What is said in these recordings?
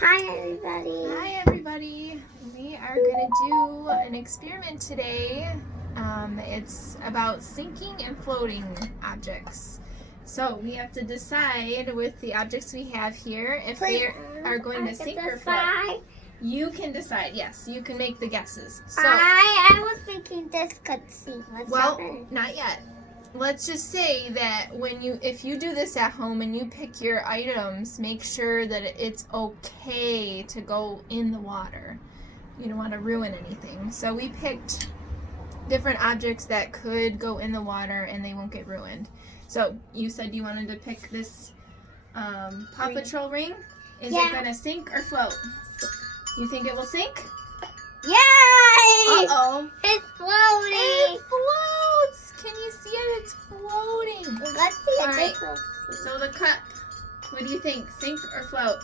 Hi everybody. Hi everybody. We are going to do an experiment today. It's about sinking and floating objects. So we have to decide with the objects we have here if they are going to sink or float. You can decide. Yes, you can make the guesses. So I was thinking this could sink. Not yet. Let's just say that if you do this at home and you pick your items, make sure that it's okay to go in the water. You don't want to ruin anything. So we picked different objects that could go in the water and they won't get ruined. So you said you wanted to pick this Paw Patrol ring. Is it going to sink or float? You think it will sink? Yay! Uh-oh. It's floating. It floats. Can you see it? It's floating. Let's see All if right. this will sink. So the cup, what do you think? Sink or float?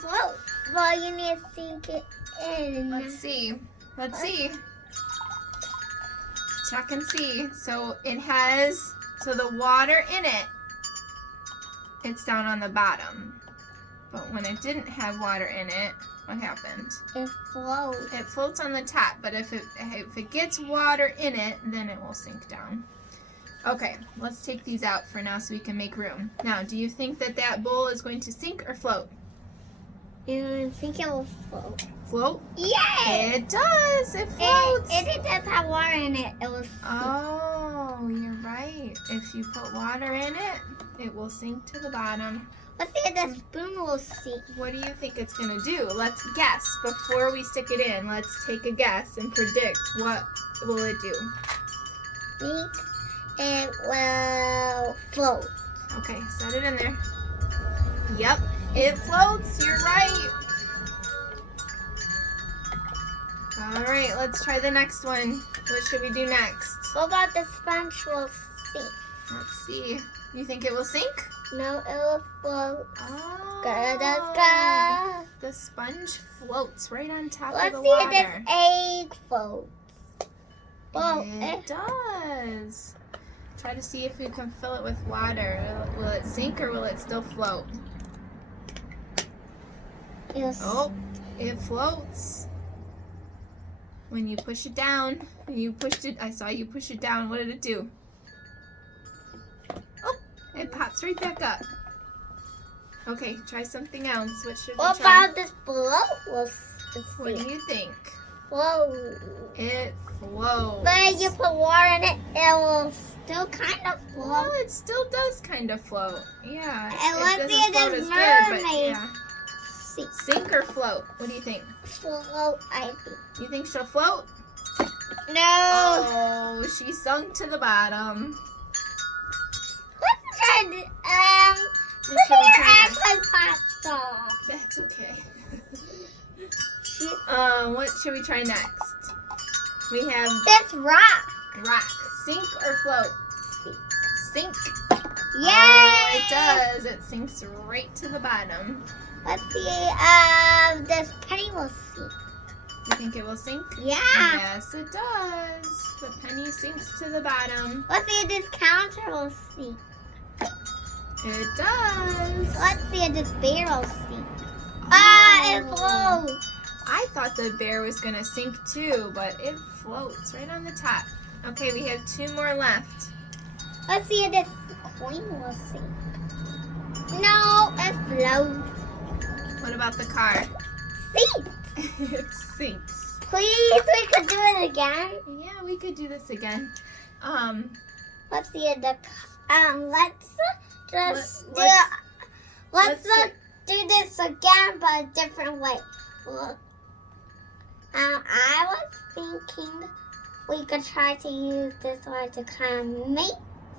Float. Well, you need to sink it in. Let's see. Check and see. So it has, the water in it, it's down on the bottom. But when it didn't have water in it, what happened? It floats. It floats on the top, but if it gets water in it, then it will sink down. Okay, let's take these out for now so we can make room. Now, do you think that bowl is going to sink or float? I think it will float. Float? Yay! It does. It floats. It does have water in it. It will sink. Oh, you're right. If you put water in it, it will sink to the bottom. Let's see if the spoon will sink. What do you think it's going to do? Let's guess before we stick it in. Let's take a guess and predict what will it do. Think it will float. Okay, set it in there. Yep, it floats. You're right. All right, let's try the next one. What should we do next? What about the sponge will sink? Let's see. You think it will sink? No, it will float. Oh, the sponge floats right on top of the water. Let's see if this egg floats. It does. Try to see if you can fill it with water. Will it sink or will it still float? Yes. Oh, it floats. When you push it down, I saw you push it down. What did it do? Oh, it pops right back up. Okay, try something else. What should we try? What about this float? What do you think? Float. It floats. But if you put water in it, it will still kind of float. Well, it still does kind of float. Yeah. And let's see doesn't if float this as good, but mermaid yeah. sinks. Sink or float? What do you think? Float, I think. You think she'll float? No. Oh, she sunk to the bottom. Let's try What should we try act like pops off. That's okay. What should we try next? We have This rock. rock. Sink or float? Sink. Yay! Oh, it does. It sinks right to the bottom. Let's see, this penny will sink. You think it will sink? Yeah. Yes, it does. The penny sinks to the bottom. Let's see if this counter will sink. It does. Let's see if this bear will sink. It floats. I thought the bear was going to sink too, but it floats right on the top. Okay, we have 2 more left. Let's see if this coin will sink. No, it floats. What about the car? Sink. It sinks. Please, we could do it again. Yeah, we could do this again. Let's see if the let's do this again, but a different way. Look. I was thinking we could try to use this one to kind of make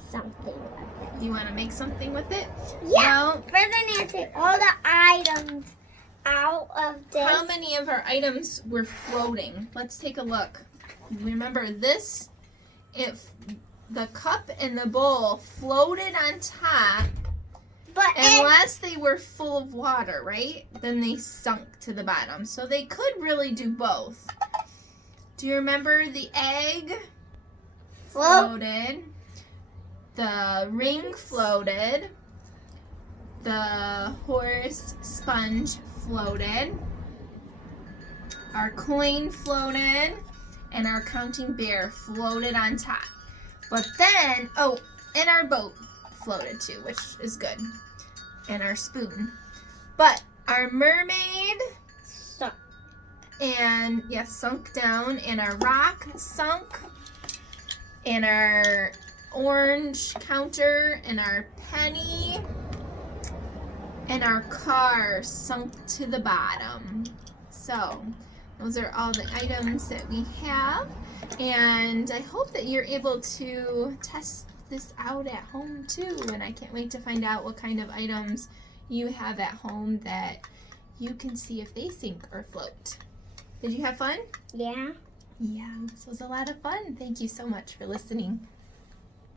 something with it. You want to make something with it? Yeah. First, I need to take all the items out of this. How many of our items were floating? Let's take a look. Remember this? The cup and the bowl floated on top. But unless they were full of water, right? Then they sunk to the bottom. So they could really do both. Do you remember the egg floated? The ring floated. The horse sponge floated. Our coin floated. And our counting bear floated on top. But then, oh, and our boat floated too, which is good. And our spoon. But our mermaid Sunk. and yes, sunk down, and our rock sunk, and our orange counter, and our penny, and our car sunk to the bottom. So those are all the items that we have, and I hope that you're able to test this out at home too, and I can't wait to find out what kind of items you have at home that you can see if they sink or float. Did you have fun? Yeah. Yeah, this was a lot of fun. Thank you so much for listening.